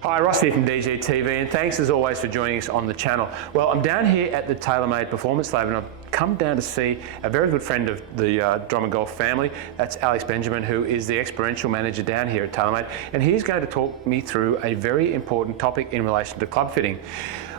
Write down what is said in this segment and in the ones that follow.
Hi, Ross here from DGTV, and thanks as always for joining us on the channel. Well, I'm down here at the TaylorMade Performance Lab, and I've come down to see a very good friend of the Drummond Golf family. That's Alex Benjamin, who is the experiential manager down here at TaylorMade, and he's going to talk me through a very important topic in relation to club fitting.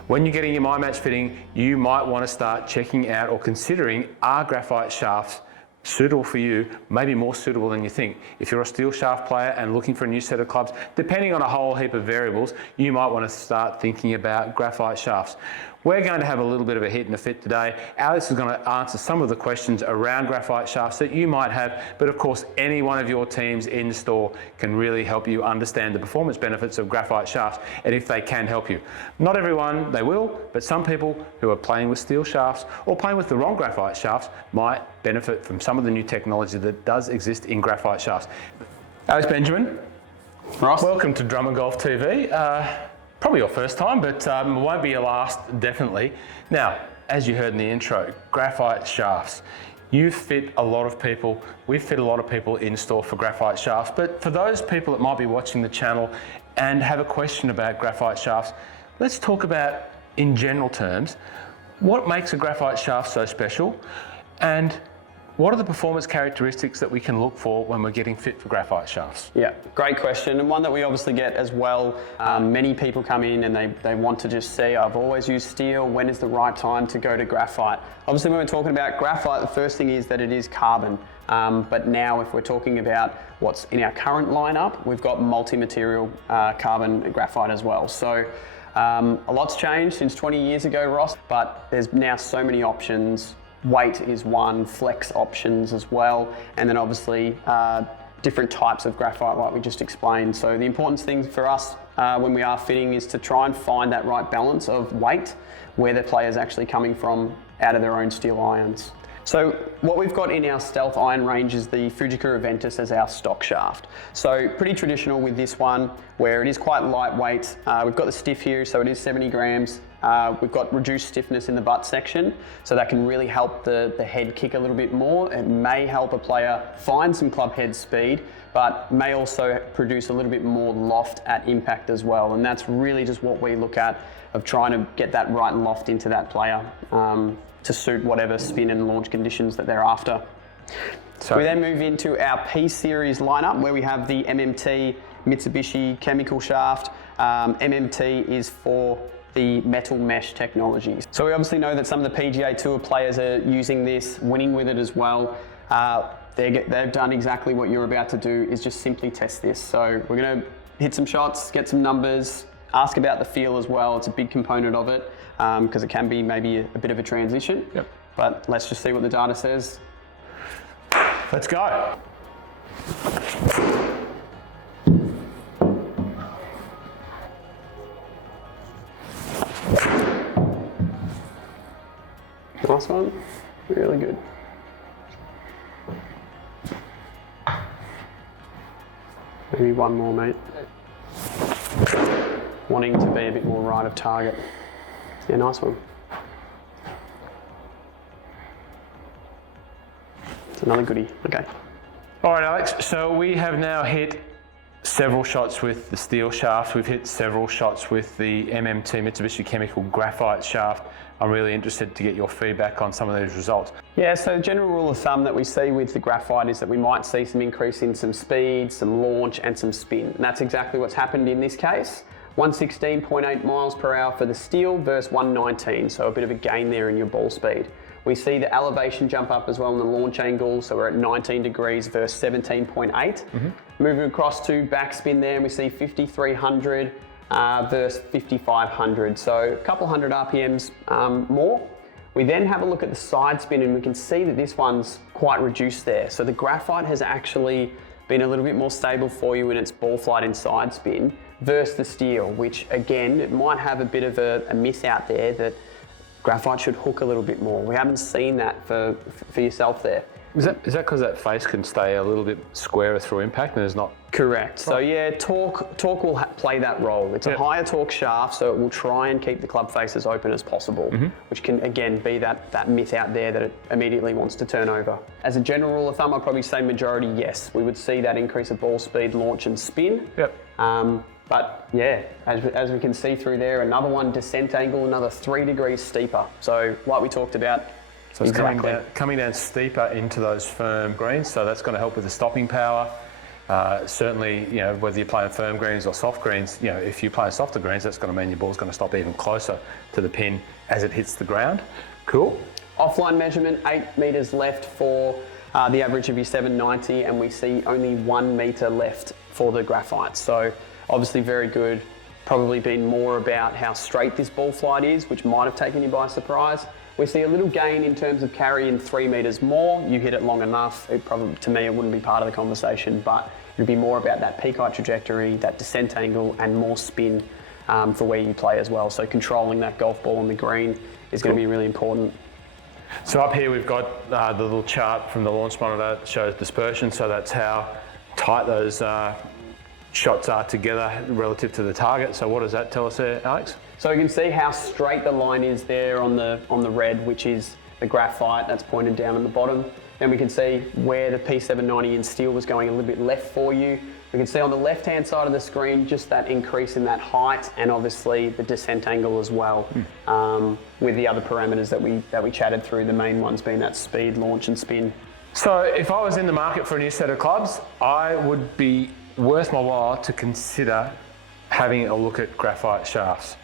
When you're getting your MiMatch fitting, you might want to start checking out or considering, are graphite shafts suitable for you, maybe more suitable than you think. If you're a steel shaft player and looking for a new set of clubs, depending on a whole heap of variables, you might want to start thinking about graphite shafts. We're going to have a little bit of a hit and a fit today. Alex is going to answer some of the questions around graphite shafts that you might have, but of course any one of your teams in store can really help you understand the performance benefits of graphite shafts, and if they can help you. Not everyone, they will, but some people who are playing with steel shafts or playing with the wrong graphite shafts might benefit from some of the new technology that does exist in graphite shafts. Alex Benjamin, Ross, welcome to Drummond Golf TV. Probably your first time, but it won't be your last, definitely. Now, as you heard in the intro, graphite shafts. You fit a lot of people, we fit a lot of people in store for graphite shafts, but for those people that might be watching the channel and have a question about graphite shafts, let's talk about, in general terms, what makes a graphite shaft so special, and what are the performance characteristics that we can look for when we're getting fit for graphite shafts? yeah, great question, and one that we obviously get as well. Many people come in and they want to just see, I've always used steel, when is the right time to go to graphite? Obviously when we're talking about graphite, the first thing is that it is carbon, but now if we're talking about what's in our current lineup, we've got multi-material carbon graphite as well. So a lot's changed since 20 years ago, Ross, but there's now so many options. Weight is one, flex options as well, and then obviously different types of graphite like we just explained. So the important thing for us when we are fitting is to try and find that right balance of weight, where the player's actually coming from out of their own steel irons. So what we've got in our Stealth iron range is the Fujica Aventus as our stock shaft. So pretty traditional with this one, where it is quite lightweight. We've got the stiff here, so it is 70 grams. We've got reduced stiffness in the butt section, so that can really help the head kick a little bit more. It may help a player find some club head speed, but may also produce a little bit more loft at impact as well. And that's really just what we look at, of trying to get that right loft into that player to suit whatever spin and launch conditions that they're after. So we then move into our P-Series lineup, where we have the MMT Mitsubishi chemical shaft. MMT is for the metal mesh technologies. So we obviously know that some of the PGA Tour players are using this, winning with it as well. They've done exactly what you're about to do, is just simply test this. So we're going to hit some shots, get some numbers, ask about the feel as well. It's a big component of it, because it can be maybe a bit of a transition. Yep. But let's just see what the data says. Let's go. Nice one, really good. Maybe one more, mate. Wanting to be a bit more right of target. Yeah, nice one. It's another goodie, okay. All right, Alex, so we have now hit several shots with the steel shaft. We've hit several shots with the MMT Mitsubishi Chemical graphite shaft. I'm really interested to get your feedback on some of those results. Yeah, so the general rule of thumb that we see with the graphite is that we might see some increase in some speed, some launch, and some spin. And that's exactly what's happened in this case. 116.8 miles per hour for the steel versus 119, so a bit of a gain there in your ball speed. We see the elevation jump up as well in the launch angle, so we're at 19 degrees versus 17.8. Moving across to backspin there, and we see 5,300 versus 5,500, so a couple hundred RPMs more. We then have a look at the side spin, and we can see that this one's quite reduced there. So the graphite has actually been a little bit more stable for you in its ball flight and side spin versus the steel, which again, it might have a bit of a miss out there that graphite should hook a little bit more. We haven't seen that for yourself there. Is that because that face can stay a little bit squarer through impact and is not? Correct. So yeah, torque will play that role. It's a higher torque shaft, so it will try and keep the club face as open as possible, which can again be that myth out there that it immediately wants to turn over. As a general rule of thumb, I'd probably say majority yes. We would see that increase of ball speed, launch and spin. Yep. But yeah, as we can see through there, another one, descent angle, another 3 degrees steeper. So like we talked about, so it's coming down steeper into those firm greens, so that's going to help with the stopping power. Certainly, you know, whether you're playing firm greens or soft greens, you know, if you're playing softer greens, that's going to mean your ball's going to stop even closer to the pin as it hits the ground. Cool. Offline measurement, 8 metres left for the average of your 790, and we see only 1 metre left for the graphite. So obviously very good. Probably been more about how straight this ball flight is, which might have taken you by surprise. We see a little gain in terms of carrying 3 metres more. You hit it long enough. It probably, to me, it wouldn't be part of the conversation, but it'd be more about that peak height trajectory, that descent angle, and more spin for where you play as well. So controlling that golf ball on the green is going to be really important. So up here we've got the little chart from the launch monitor that shows dispersion. So that's how tight those shots are together relative to the target. So what does that tell us there, Alex? So you can see how straight the line is there on the red, which is the graphite that's pointed down on the bottom. Then we can see where the P790 in steel was going a little bit left for you. We can see on the left-hand side of the screen just that increase in that height and obviously the descent angle as well, with the other parameters that we chatted through, the main ones being that speed, launch and spin. So if I was in the market for a new set of clubs, I would be worth my while to consider having a look at graphite shafts.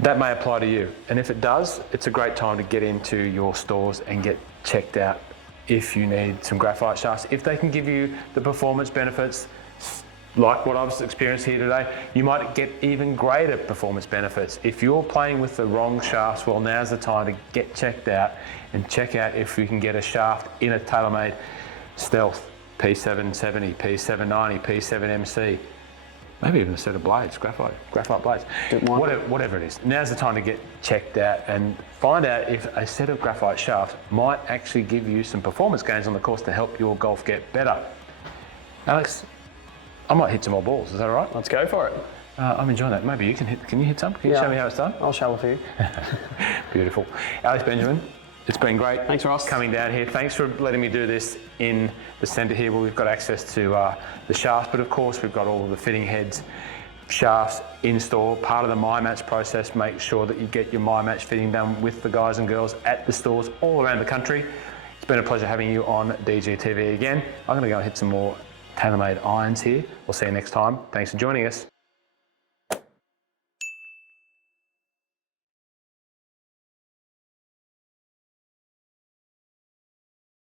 That may apply to you, and if it does, it's a great time to get into your stores and get checked out if you need some graphite shafts. If they can give you the performance benefits like what I've experienced here today, you might get even greater performance benefits. If you're playing with the wrong shafts, well, now's the time to get checked out and check out if you can get a shaft in a TaylorMade Stealth, P770, P790, P7MC. Maybe even a set of blades, graphite blades, whatever it is. Now's the time to get checked out and find out if a set of graphite shafts might actually give you some performance gains on the course to help your golf get better. Alex, I might hit some more balls, is that all right? Let's go for it. I'm enjoying that. Maybe you can hit, can you hit some? Can you show me how it's done? I'll show a few. Beautiful. Alex Benjamin, it's been great. Thanks, Ross. Coming down here. Thanks for letting me do this in the centre here where we've got access to the shafts, but of course we've got all of the fitting heads, shafts in store. Part of the MiMatch process, make sure that you get your MiMatch fitting done with the guys and girls at the stores all around the country. It's been a pleasure having you on DGTV again. I'm going to go and hit some more TaylorMade irons here. We'll see you next time. Thanks for joining us.